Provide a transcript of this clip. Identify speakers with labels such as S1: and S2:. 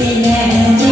S1: Yeah.